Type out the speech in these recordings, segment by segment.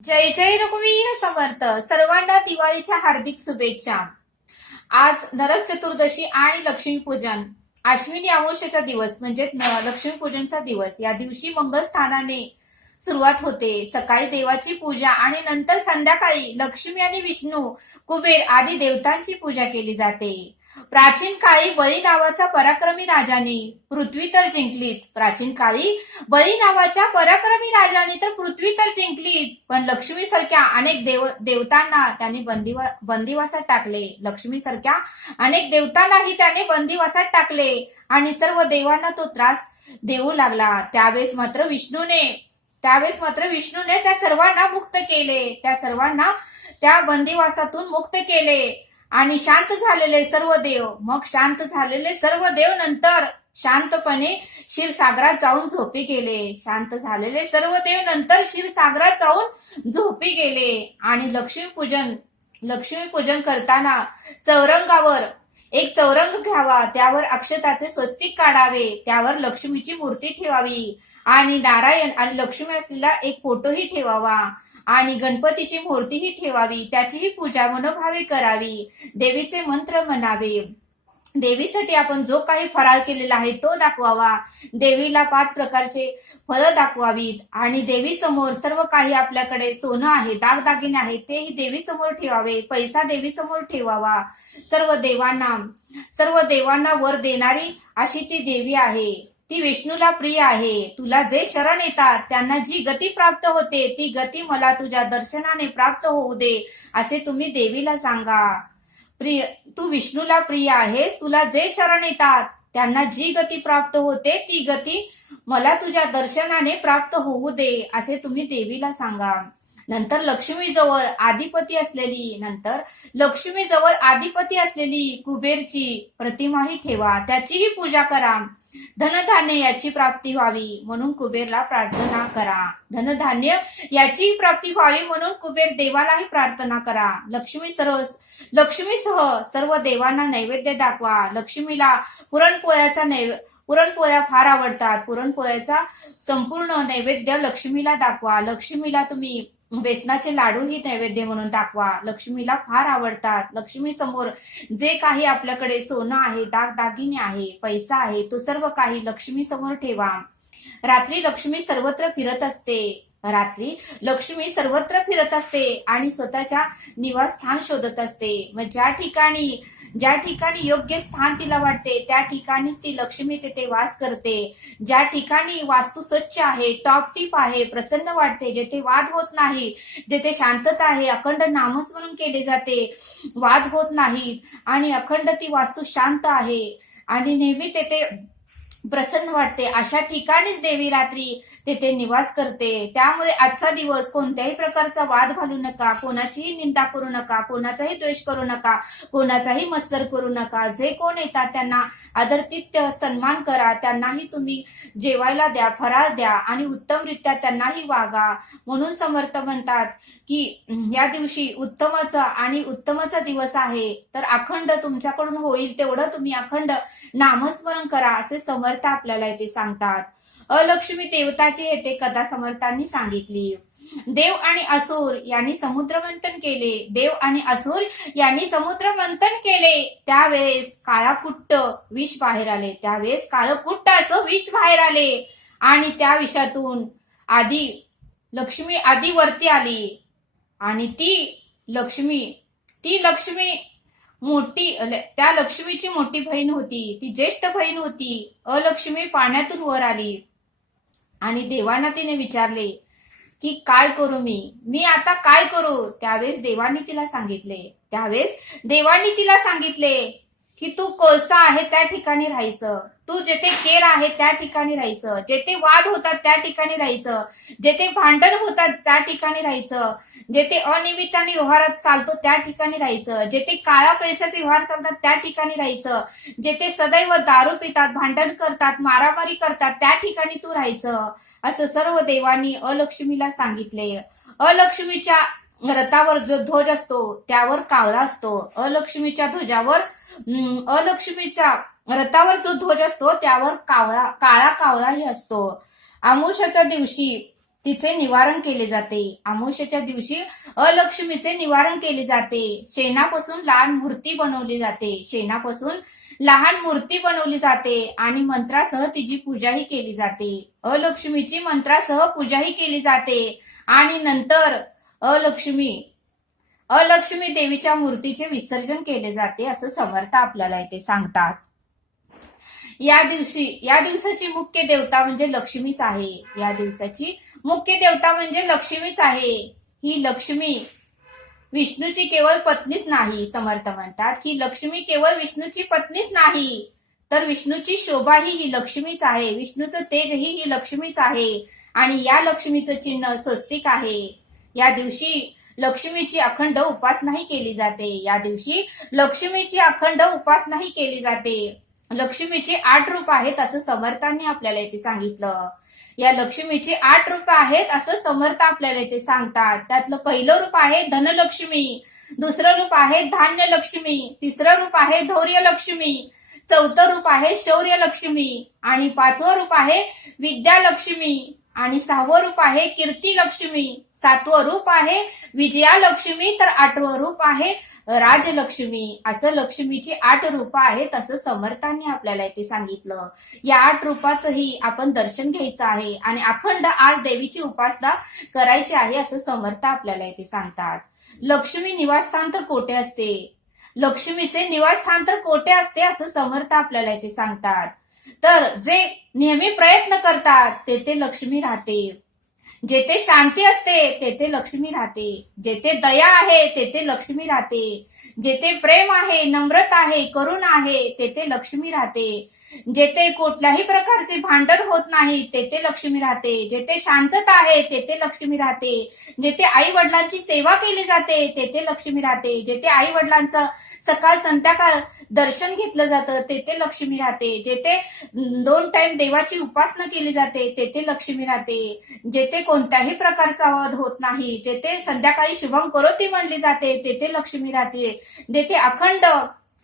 जय जय रघुवीर समर्थ. सर्वांना दिवाळीच्या हार्दिक शुभेच्छा. आज नरक चतुर्दशी आणि लक्ष्मीपूजन, अश्विनी अमावस्येचा दिवस म्हणजे लक्ष्मीपूजनचा दिवस. या दिवशी मंगलस्थानाने सुरुवात होते. सकाळी देवाची पूजा आणि नंतर संध्याकाळी लक्ष्मी आणि विष्णू, कुबेर आदी देवतांची पूजा केली जाते. प्राचीन काळी बळी नावाचा पराक्रमी राजाने पृथ्वी तर जिंकलीच. प्राचीन काळी बळी नावाच्या पराक्रमी राजाने तर पृथ्वी तर जिंकलीच, पण लक्ष्मी सारख्या अनेक देवतांना त्याने बंदिवासात टाकले. लक्ष्मी सारख्या अनेक देवतांनाही त्याने बंदिवासात टाकले आणि सर्व देवांना तो त्रास देऊ लागला. त्यावेळेस मात्र विष्णूने त्या सर्वांना मुक्त केले. त्या सर्वांना त्या बंदिवासातून मुक्त केले आणि शांत झालेले सर्व देव नंतर शांतपणे क्षीरसागरात जाऊन झोपी गेले. शांत झालेले सर्व देव नंतर क्षीरसागरात जाऊन झोपी गेले. आणि लक्ष्मीपूजन करताना चौरंगावर एक चौरंग घ्यावा, त्यावर अक्षताचे स्वस्तिक काढावे, त्यावर लक्ष्मीची मूर्ती ठेवावी आणि नारायण आणि लक्ष्मी असलेला एक फोटोही ठेवावा आणि गणपतीची मूर्तीही ठेवावी. त्याचीही पूजा मनोभावे करावी. देवीचे मंत्र म्हणावे. देवीसाठी आपण जो काही फराळ केलेला आहे तो दाखवावा. देवीला 5 प्रकारचे फळं दाखवावीत आणि देवी समोर सर्व काही आपल्याकडे सोनं आहे, दागदागिने आहे, तेही देवी समोर ठेवावे. पैसा देवी समोर ठेवावा. सर्व देवांना वर देणारी अशी ती देवी आहे. ती विष्णूला प्रिय आहे. तुला जे शरण येतात त्यांना जी गती प्राप्त होते ती गती मला तुझ्या दर्शनाने प्राप्त होऊ दे, असे तुम्ही देवीला सांगा. तू विष्णूला प्रिय आहेस. तुला जे शरण येतात त्यांना जी गती प्राप्त होते ती गती मला तुझ्या दर्शनाने प्राप्त होऊ दे, असे तुम्ही देवीला सांगा. नंतर लक्ष्मीजवळ आदिपती असलेली कुबेरची प्रतिमाही ठेवा. त्याचीही पूजा करा. धनधान्य याची प्राप्ती व्हावी म्हणून कुबेरला प्रार्थना करा. धनधान्य याची प्राप्ती व्हावी म्हणून कुबेर देवालाही प्रार्थना करा. लक्ष्मीसह सर्व देवांना नैवेद्य दाखवा. लक्ष्मीला पुरणपोळ्या फार आवडतात. पुरणपोळ्याचा संपूर्ण नैवेद्य लक्ष्मीला दाखवा. लक्ष्मीला तुम्ही बेसनाचे लाडूही नैवेद्य म्हणून दाखवा. लक्ष्मीला फार आवडतात. लक्ष्मी समोर जे काही आपल्याकडे सोनं आहे, दागदागिने आहे, पैसा आहे, तो सर्व काही लक्ष्मी समोर ठेवा. रात्री लक्ष्मी सर्वत्र फिरत असते आणि स्वतःच्या निवासस्थान शोधत असते. मग ज्या ठिकाणी योग्य स्थान तिला वाटते त्या ठिकाणीच ती लक्ष्मी तिथे वास करते. ज्या ठिकाणी वास्तू स्वच्छ आहे, टॉप टीप आहे, प्रसन्न वाटते, जेथे वाद होत नाही, जेथे शांतता आहे, अखंड नामस्मरण केले जाते, वाद होत नाहीत आणि अखंड ती वास्तू शांत आहे आणि नेहमी तेथे प्रसन्न वाटते, अशा ठिकाणीच देवी रात्री तेथे निवास करते. त्यामुळे आजचा दिवस कोणत्याही प्रकारचा वाद घालू नका, कोणाचीही निंदा करू नका, कोणाचाही द्वेष करू नका, कोणाचाही मत्सर करू नका. जे कोण येतात त्यांना आदरातिथ्य सन्मान करा. त्यांनाही तुम्ही जेवायला द्या, फराळ द्या आणि उत्तमरित्या त्यांनाही वागा. म्हणून समर्थ म्हणतात की या दिवशी उत्तमाचा दिवस आहे, तर अखंड तुमच्याकडून होईल तेवढं तुम्ही अखंड नामस्मरण करा, असे समर्थ आपल्याला इथे सांगतात. अलक्ष्मी देवताची येथे कथा समर्थांनी सांगितली. देव आणि असुर यांनी समुद्र मंथन केले. त्यावेळेस काळाकुट्ट विष बाहेर आले आणि त्या विषातून लक्ष्मी आधी वरती आली आणि त्या लक्ष्मीची मोठी बहीण होती, ती ज्येष्ठ बहीण होती. अलक्ष्मी पाण्यातून वर आली आणि देवांना तिने विचारले की काय करू मी आता काय करू. त्यावेळेस देवांनी तिला सांगितले की तू कोळसा आहे त्या ठिकाणी राहायचं, तू जेथे केर आहे त्या ठिकाणी राहायचं, जेथे वाद होतात त्या ठिकाणी राहायचं, जेथे भांडण होतात त्या ठिकाणी राहायचं, जेथे अनियमितपणे व्यवहारात चालतो त्या ठिकाणी राहायचं, जेथे काळा पैशाचे व्यवहार चालतात त्या ठिकाणी राहायचं, जेथे सदैव दारू पितात, भांडण करतात, मारामारी करतात त्या ठिकाणी तू राहायचं, असं सर्व देवांनी अलक्ष्मीला सांगितले. अलक्ष्मीच्या रथावर जो ध्वज असतो त्यावर कावळा असतो. अलक्ष्मीच्या रथावर जो ध्वज असतो त्यावर काळा कावळाही असतो. अमावस्येच्या दिवशी तिचे निवारण केले जाते. अमावस्येच्या दिवशी अलक्ष्मीचे निवारण केले जाते. शेणापासून लहान मूर्ती बनवली जाते. शेणापासून लहान मूर्ती बनवली जाते आणि मंत्रासह तिची पूजाही केली जाते. अलक्ष्मीची मंत्रासह पूजाही केली जाते आणि नंतर अलक्ष्मी देवीच्या मूर्तीचे विसर्जन केले जाते असं समर्थ आपल्याला इथे सांगतात. या दिवसाची मुख्य देवता म्हणजे लक्ष्मीच आहे. या दिवसाची मुख्य देवता म्हणजे लक्ष्मीच आहे. ही लक्ष्मी विष्णूची केवळ पत्नीच नाही. समर्थ म्हणतात की लक्ष्मी केवळ विष्णूची पत्नीच नाही, तर विष्णूची शोभाही ही लक्ष्मीच आहे. विष्णूचं तेजही ही लक्ष्मीच आहे आणि या लक्ष्मीचं चिन्ह स्वस्तिक आहे. या दिवशी लक्ष्मीची अखंड उपासनाही केली जाते. या दिवशी लक्ष्मीची अखंड उपासनाही केली जाते. लक्ष्मीचे 8 रूप आहेत असं समर्थांनी आपल्याला इथे सांगितलं. या लक्ष्मीचे 8 रूप आहेत असं समर्थ आपल्याला इथे सांगतात. त्यातलं पहिलं रूप आहे धनलक्ष्मी, दुसरं रूप आहे धान्य लक्ष्मी, तिसरं रूप आहे धैर्य लक्ष्मी, चौथं रूप आहे शौर्य लक्ष्मी आणि 5वं रूप आहे विद्यालक्ष्मी आणि 6वं रूप आहे कीर्ती लक्ष्मी, 7वं रूप आहे विजयालक्ष्मी, तर 8वं रूप आहे राजलक्ष्मी. असं लक्ष्मीची 8 रूप आहेत असं समर्थांनी आपल्याला इथे सांगितलं. या 8 रूपाचंही आपण दर्शन घ्यायचं आहे आणि अखंड आज देवीची उपासना करायची आहे असं समर्थ आपल्याला इथे सांगतात. लक्ष्मी निवासस्थान तर कोठे असते? लक्ष्मीचे निवासस्थान तर कोठे असते असं समर्थ आपल्याला इथे सांगतात. तर जे नेहमी प्रयत्न करतात तेथे लक्ष्मी राहते. जेथे शांती असते तेथे लक्ष्मी राहते. जेथे दया आहे तेथे लक्ष्मी राहते. जेथे प्रेम आहे, नम्रता आहे, करुणा आहे तेथे लक्ष्मी राहते. जेथे कुठल्याही प्रकारचे भांडण होत नाही तेथे लक्ष्मी राहते. जेथे शांतता आहे तेथे लक्ष्मी राहते. जेथे आई वडिलांची सेवा केली जाते तेथे लक्ष्मी राहते. जेथे आई वडिलांचं सकाळ संध्याकाळ दर्शन घेतलं जातं तेथे लक्ष्मी राहते. जेथे 2 टाइम देवाची उपासना केली जाते तेथे लक्ष्मी राहते. जेथे कोणत्याही प्रकारचा वाद होत नाही, जेथे संध्याकाळी शुभम करोती म्हणली जाते तेथे लक्ष्मी राहते. जेथे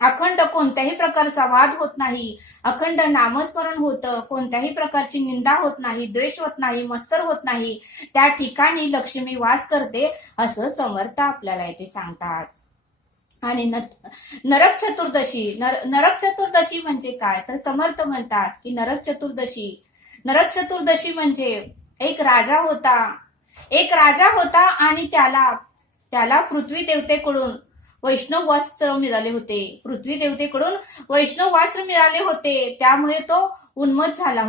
अखंड कोणत्याही प्रकारचा वाद होत नाही, अखंड नामस्मरण होतं, कोणत्याही प्रकारची निंदा होत नाही, द्वेष होत नाही, मत्सर होत नाही, त्या ठिकाणी लक्ष्मी वास करते असं समर्थ आपल्याला इथे सांगतात. आणि नरक चतुर्दशी म्हणजे काय? तर समर्थ म्हणतात की नरक चतुर्दशी म्हणजे एक राजा होता आणि त्याला पृथ्वी देवतेकडून वैष्णव वस्त्र मिळाले होते. त्यामुळे तो उन्मत्त झाला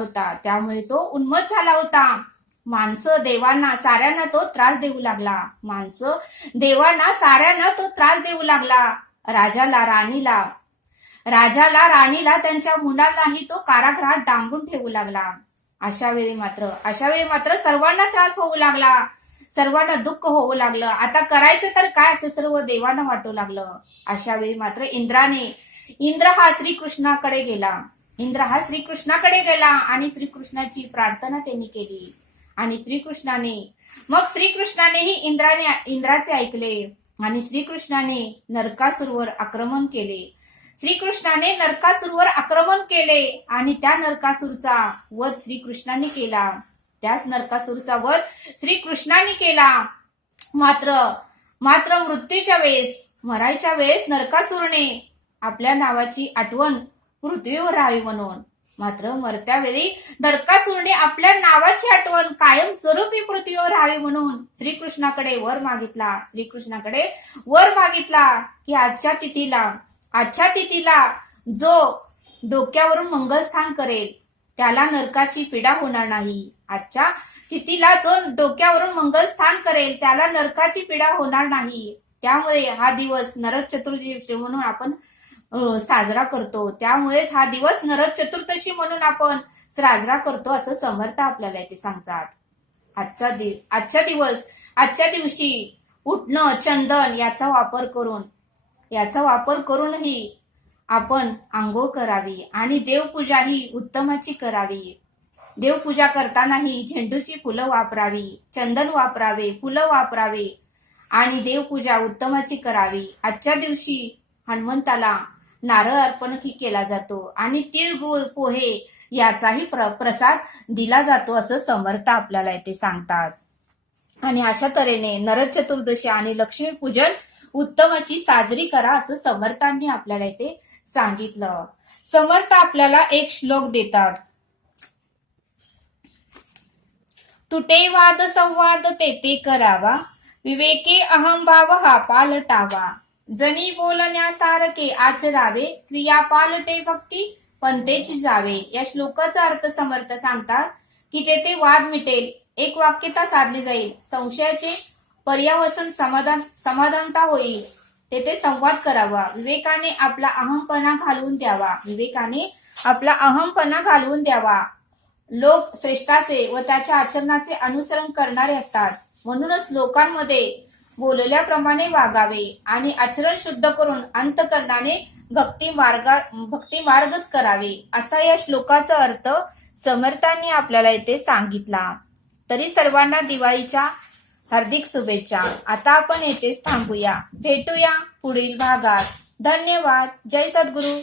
होता. माणसं देवांना साऱ्यांना तो त्रास देऊ लागला. राजाला त्यांच्या मुलालाही तो कारागृहात डांबून ठेवू लागला. अशा वेळी मात्र सर्वांना त्रास होऊ लागला, सर्वांना दुःख होऊ लागलं. आता करायचं तर काय असं सर्व देवांना वाटू लागलं. अशा वेळी मात्र इंद्र हा श्रीकृष्णाकडे गेला आणि श्रीकृष्णाची प्रार्थना त्यांनी केली आणि श्रीकृष्णानेही इंद्राचे ऐकले आणि श्रीकृष्णाने नरकासुरवर आक्रमण केले आणि त्या नरकासुरचा वध श्रीकृष्णाने केला. त्याच नरकासुरचा वध श्रीकृष्णाने केला. मात्र मरायच्या वेळेस नरकासुरने आपल्या नावाची आठवण पृथ्वीवर राहावी म्हणून, मात्र मरत्या वेळी नरकासुरने आपल्या नावाची आठवण कायम स्वरूपी पृथ्वीवर राहावी म्हणून श्रीकृष्णाकडे वर मागितला की आजच्या तिथीला जो डोक्यावरून मंगलस्थान करेल त्याला नरकाची पीडा होणार नाही. आजच्या तिथीला जो डोक्यावरून मंगलस्थान करेल त्याला नरकाची पीडा होणार नाही. त्यामुळे हा दिवस नरक चतुर्दशी म्हणून आपण साजरा करतो. त्यामुळेच हा दिवस नरक चतुर्दशी म्हणून आपण साजरा करतो असं समर्थ आपल्याला इथे सांगतात. आजच्या दिवशी उठणं, चंदन याचा वापर करूनही आपण आंघोळ करावी आणि देवपूजाही उत्तमाची करावी. देवपूजा करतानाही झेंडूची फुलं वापरावी, चंदन वापरावे, फुलं वापरावे आणि देवपूजा उत्तमाची करावी. आजच्या दिवशी हनुमंताला नारळ अर्पणही केला जातो आणि तीळ, गुळ, पोहे याचाही प्रसाद दिला जातो असं समर्थ आपल्याला इथे सांगतात. आणि अशा तऱ्हेने नरक चतुर्दशी आणि लक्ष्मीपूजन उत्तमाची साजरी करा असं समर्थांनी आपल्याला इथे सांगितलं. समर्थ आपल्याला एक श्लोक देतात. तुटे वाद संवाद तेथे करावा, विवेके अहंभाव हा पालटावा, जनी बोलण्यासारखे आचरावे, क्रिया पालटे भक्ती पंथेची जावे. या श्लोकाचा अर्थ समर्थ सांगतात की जेथे वाद मिटेल, एक वाक्यता साधली जाईल, संशयाचे पर्यावसन समाधानता होईल, तेथे संवाद करावा, विवेकाने आपला अहमपणा घालवून द्यावा. लोक श्रेष्ठाचे व त्याच्या आचरणाचे अनुसरण करणारे असतात, म्हणूनच लोकांमध्ये बोलल्याप्रमाणे वागावे आणि आचरण शुद्ध करून अंतःकरणाने भक्ती मार्गच करावे, असा या श्लोकाचा अर्थ समर्थांनी आपल्याला इथे सांगितला. तरी सर्वांना दिवाळीच्या हार्दिक शुभेच्छा. आता आपण येथेच थांबूया. भेटूया पुढील भागात. धन्यवाद. जय सद्गुरू.